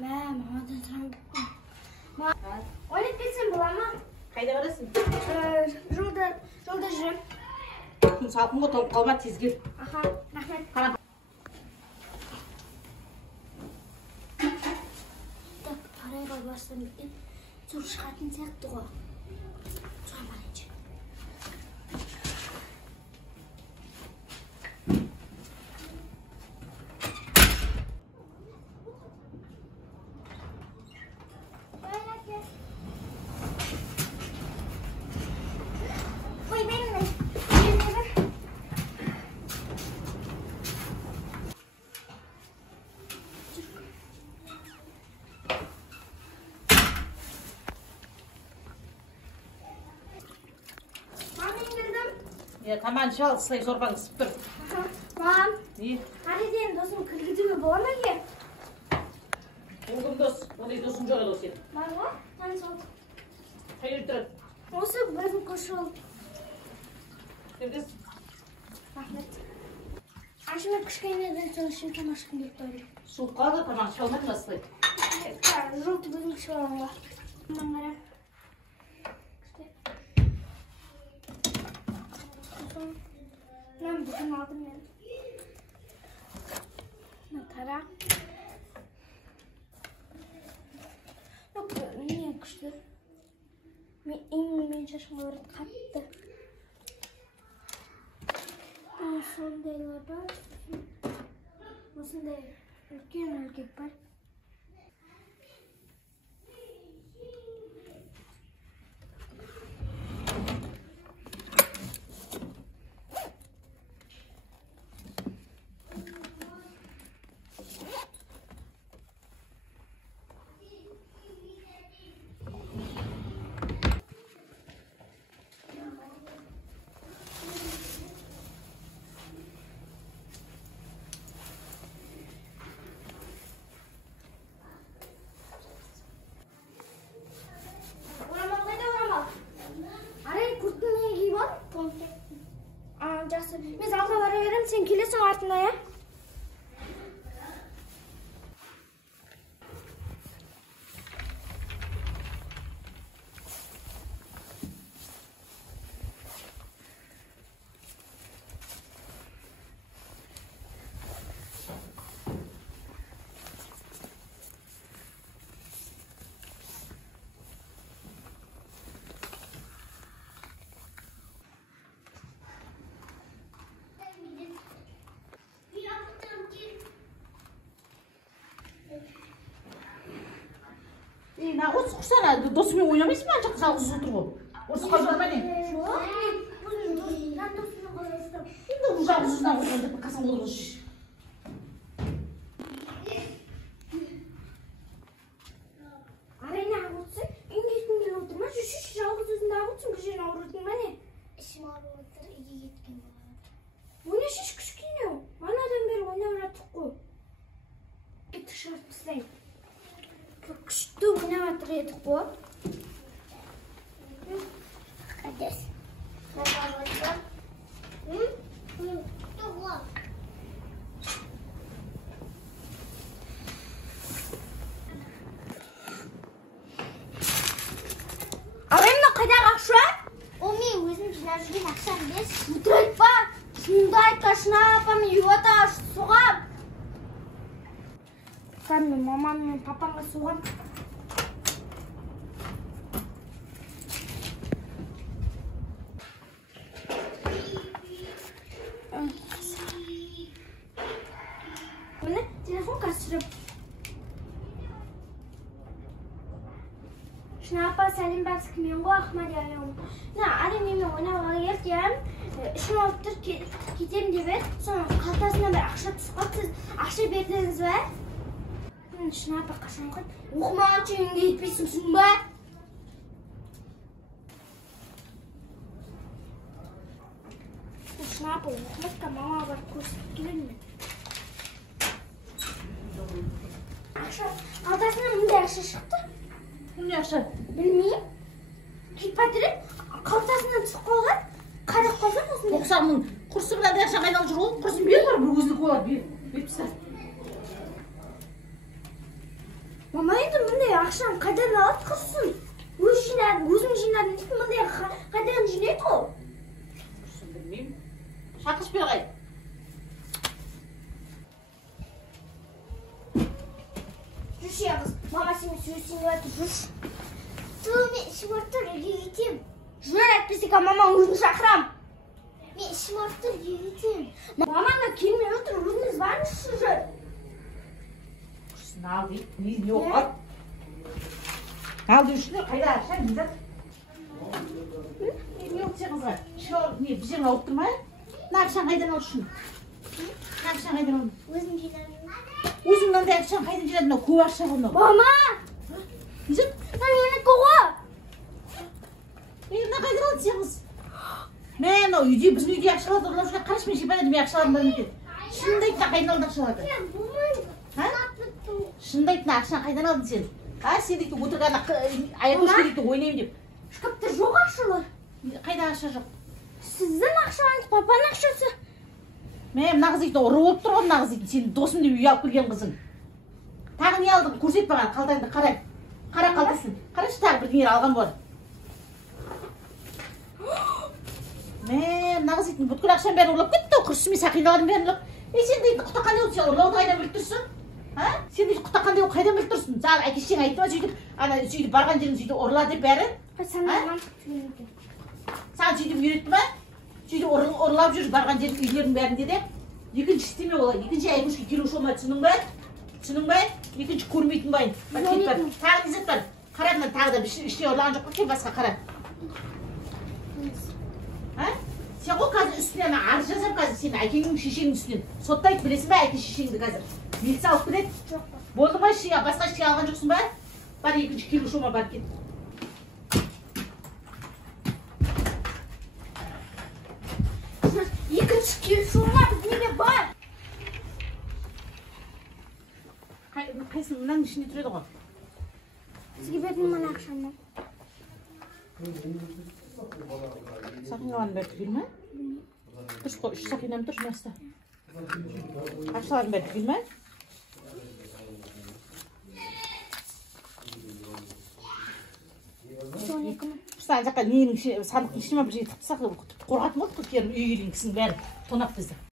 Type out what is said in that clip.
Mamadan сұрамын. Ойлап кетсем бола ма? Қайда барасың? Жолда жүрем. Күн салқын ғой, тоңып қалма, тез кел. Аха, рахмет. Қара. Парайға барсам екен, зор шығатын сияқты ғой. Сұраман ечі. Таман шал, сылай сорпаң ысып тұр. Мам, Не? Қариден досым кіргізуге бола ма ке? Оңдым дос, ондай досың жоқ еді сен. Бар ғой, таныс олды. Қай жерде тұрады? Осы біздің көрші ол. Кіргіз. Рахмет. Ашыма кішкенеден соң ішім тамашқым деп тұрды. Суып қалды, тамақ іше алмадың ба сылай? Жолты біздің іші оған бар. Маңғара. Мен бүгін алдым мен. Натара. Не күшті. Мен шашым өрт қатты. Сондайлар бар. Осындай үлкен үлкек бар. Жақсы, мен залға бара берем, сен келесің артына, я? Осы құшсана, досымен ойнамайсың ба? Жаққа жалғыз отыр ғой. Осы қалжыға ма не? Жоқ, жан досымен қалай ұстап. Енді бұл жалғыз ұзына қойған деп қасан қолыр қойшы. Арайна ағылсың, үйге кеткің отыр ма? Жүшіш жалғыз өзінде ағылсың, бір жерін ауырдың ма не? Ішім ауырып отыр, үйге кеткен болады. Ойна шеш кішкене. Манадан бері ойнап жатық қой. Кетті шығарып тастайын. Күшті ойнап жатыр едік қой. Қадес. Арайна қайдағы ақша? Ол мен өзім жинап жүрген ақшам бес. Өтір айтпа. Шынымды айтпа, шына апам үйота соғам. Мен мамам мен папамға соғам. Міне, телефон қасырып. Шына апа, сәлем бәсік мен ғой Ахмад аяғым. Әлі менің ойнауға келдем. Ішім алып тұр кетем деп еді. Соның қалтасына бір ақша түсіп қалды. Сіз ақша бердіңіз бе? Шына апа қашан қойд? Оқымағанша үйіңге етпейсің ба? Шына апа оқымайда мама бар көрсетіп келемін мен. Ақша, қалтасынан мұндай ақша шықты? Не ақша? Білмеймін. Кетіп батыр еді, қалтасынан түсіп қалған. Қарап қалсам осындай. 90 мың. Құрсы мынандай ақша қайдан жүр ғой? Құрсын бер бар, бір өзілік болады, бер. Бер пісір. Mama endi bunday akşam qadam olib qilsin. O'zim jinadim deb bunday qadam jinaydi-ku. Bilmeyim. Şakış bir gay. Juş yalnız. Mama seni sürüsün ve tutuş. Dur men işim var dur yigitим. Jur'at etmesek mama o'zini chaqiram. Men ishim var dur yigitим. Mamani kelmay o'tir o'zingiz bormisiz? Al deyip ne yok al. Al diyor şunu kayda aşağı güzel. Ne yok kızlar. Şu ne bir şey alıp durma. Ne akşam kaydan al şunu. Ne akşam kaydan al. O'zim jinadim. Uzundan da akşam kaydan jiladın o kuvar şahını. Mama! Bizim Meni ko'g'o. ne kaydan alacağız? Men o uyda bizim uyda yaxshilar ular shunga qarashmayshi bana yaxshilardan ekan. Shunday kaydan oldi yaxshilardan. Ha? Shunday akşam kaydan aldın sen. Ha sendeki o'tirgan ayiqo'sh kerakda o'ynayman deb. Shkapda yo'q akşalar. Qayda akşa yo'q? Sizning akşangiz, papaning akşasi. Men mына qizikni urib olib turgan mына qizik seni do'stim deb uyga olib kelgan qizing. Tag'i ne alding? Ko'rsatma mаған qaltangni qarang. Qara qaltasin. Qarachi tag'i bir nima olgan bor. Men mына qizikni butkul akşam beri uylab ketdi. Qurshimay saqiyladim beni. Sen deydi quta qanday o'tsa, ulovni qaydan bilib tursin? Ha? Sen deydi quta qanday qaydan bilib tursin? Sen akishing aytma сөйтіп, ana сөйтіп барған жерін сөйтіп ұрла деп бәрі. Sen nima tushunding? Sen сөйтіп үйретті сөйтіп ұрлап жүр барған жердің үйлердің бәрінде де. Екінші істеме олай. Екінші айқұшқа келуші олмай түсінің бе? Түсінің бе? Екінші көрмейтін байын. Тағы дезет бар. Қарадың тағы да ішіне ұрлаған жоқ қой, басқа қара. Sen o қазір üstüne arz жазам қазір сен әкеңнің шешеңнің үстінен. Соттайды білесің бе әке шешеңді қазір? Милиция алып келеді? Жоқ. Болды ма басқа ештеңе алған жоқсың ба? Бар екінші келуші олма бар кет. Екінші келуші олма бізде бар. Қайсың мынаның ішінде тұреді ғой? Сізге бердім мына ақшаны. Сақинғанын бәрі түгел ме? Дұрыс қой, үш сақинам тұр, мәсті. Ақшаларын бәрі түгел ме? Ұстан жаққа ненің сандықтың ішіне бір жей тықты сақы қорғатып отты керін үй келген кісінің бәрі тонап бізді.